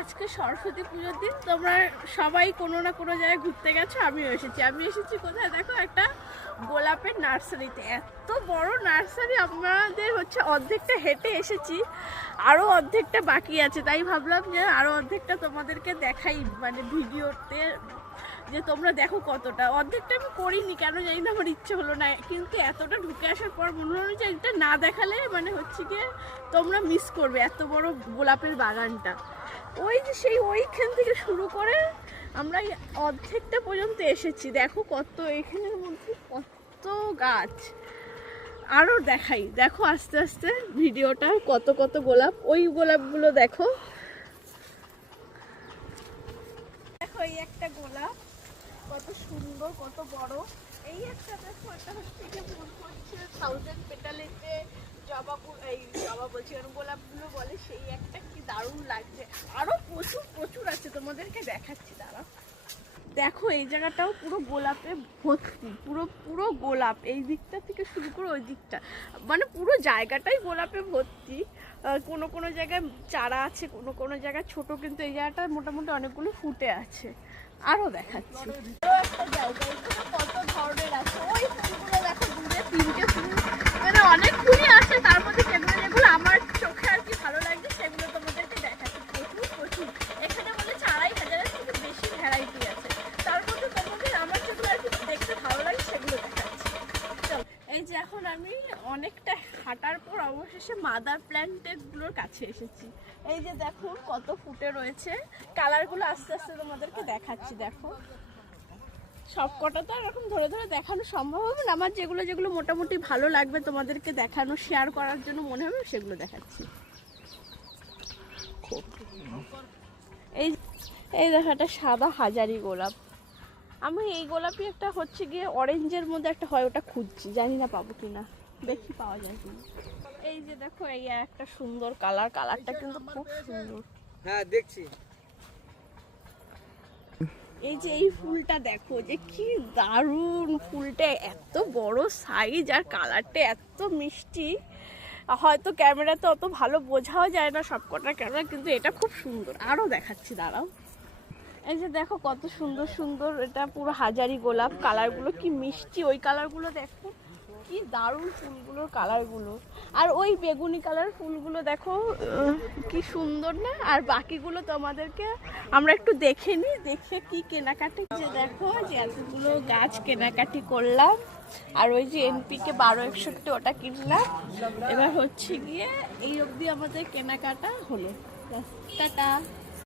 আজকে সরস্বতী পুজোর দিন তোমরা সবাই কোনো না কোনো জায়গায় ঘুরতে গেছো, আমিও এসেছি। আমি এসেছি কোথায় দেখো, একটা গোলাপের নার্সারিতে। এত বড় নার্সারি, আমাদের হচ্ছে অর্ধেকটা হেঁটে এসেছি, আরও অর্ধেকটা বাকি আছে। তাই ভাবলাম যে আরও অর্ধেকটা তোমাদেরকে দেখাই, মানে ভিডিওতে, যে তোমরা দেখো কতটা। অর্ধেকটা আমি করিনি, কেন জানি না, আমার ইচ্ছে হলো না। কিন্তু এতটা ঢুকে আসার পর মনে হলো যে এটা না দেখালে মানে হচ্ছে গিয়ে তোমরা মিস করবে এত বড় গোলাপের বাগানটা। ওই যে সেই ওইখান থেকে শুরু করে আমরা অর্ধেকটা পর্যন্ত এসেছি। দেখো কত, এখানের মধ্যে কত গাছ। আরও দেখাই, দেখো আস্তে আস্তে ভিডিওটা, কত কত গোলাপ। ওই গোলাপগুলো দেখো, দেখো এই একটা গোলাপ কত সুন্দর, কত বড়। এই একটা দেখো, এটা হচ্ছে যে মনে হচ্ছে 1000 পেটালেতে জবা, এই জবা বলছি, গোলাপগুলো বলে, সেই একটা কি দারুণ লাগছে। আরো প্রচুর প্রচুর আছে, তোমাদেরকে দেখাচ্ছি, দাঁড়াও। দেখো এই জায়গাটাও পুরো গোলাপে ভর্তি, পুরো পুরো গোলাপ। এই দিকটা থেকে শুরু করে ওই দিকটা, মানে পুরো জায়গাটাই গোলাপে ভর্তি। কোনো কোনো জায়গায় চারা আছে, কোনো কোনো জায়গায় ছোট, কিন্তু এই জায়গাটা মোটামুটি অনেকগুলো ফুটে আছে। আরো দেখাচ্ছি, কত ধরনের আছে। ওই ফুলগুলো দেখো, দূরে 3টে ফুল, মানে অনেক ফুলই আছে। তার মধ্যে যেগুলো যেগুলো আমার চোখে আর কি ভালো লাগছে সেগুলো তোমাদেরকে দেখাচ্ছি। প্রচুর প্রচুর, এখানে বলে 2500-এর থেকে বেশি ভ্যারাইটি আছে। তার মধ্যে তোমাদের আমার যেগুলো আর কি দেখতে ভালো লাগে সেগুলো দেখাচ্ছি। চলো, এই যে এখন আমি অনেকটা হাঁটার পর অবশেষে মাদার প্ল্যান্টের কাছে এসেছি। এই যে দেখো কত ফুটে রয়েছে, কালারগুলো আস্তে আস্তে তোমাদেরকে দেখাচ্ছি। দেখো সব কটা তো এরকম ধরে ধরে দেখানো সম্ভব হবে না, আমার যেগুলো যেগুলো মোটামুটি ভালো লাগবে তোমাদেরকে দেখানো, শেয়ার করার জন্য মনে হবে, সেগুলো দেখাচ্ছি। এই এই দেখো, একটা সাদা হাজারি গোলাপ। আমি এই গোলাপই একটা হচ্ছে গিয়ে অরেঞ্জের মধ্যে একটা হয়, ওটা খুঁজছি, জানি না পাবো কিনা, দেখি পাওয়া যায় কিনা। এই যে দেখো, এই একটা সুন্দর কালার, কালারটা কিন্তু খুব সুন্দর। হ্যাঁ দেখছি। এই যে এই ফুলটা দেখো, যে কি দারুণ ফুলটা, এত বড় সাইজ আর কালারটা এত মিষ্টি। হয়তো ক্যামেরাতে অত ভালো বোঝাও যায় না সবকটা ক্যামেরা, কিন্তু এটা খুব সুন্দর। আরও দেখাচ্ছি, দাঁড়াও। এই যে দেখো কত সুন্দর সুন্দর, এটা পুরো হাজারি গোলাপ, কালারগুলো কি মিষ্টি। ওই কালারগুলো দেখো কি দারুণ, ফুলগুলোর কালারগুলো। আর ওই বেগুনি কালার ফুলগুলো দেখো কি সুন্দর না। আর বাকিগুলো তোমাদেরকে আমরা একটু দেখে নিই, দেখে কি কেনাকাটি। যে দেখো যে এতগুলো গাছ কেনাকাটি করলাম, আর ওই যে NPK 1261 ওটা কিনলাম। এবার হচ্ছে গিয়ে এই অবধি আমাদের কেনাকাটা হলো। টাটা।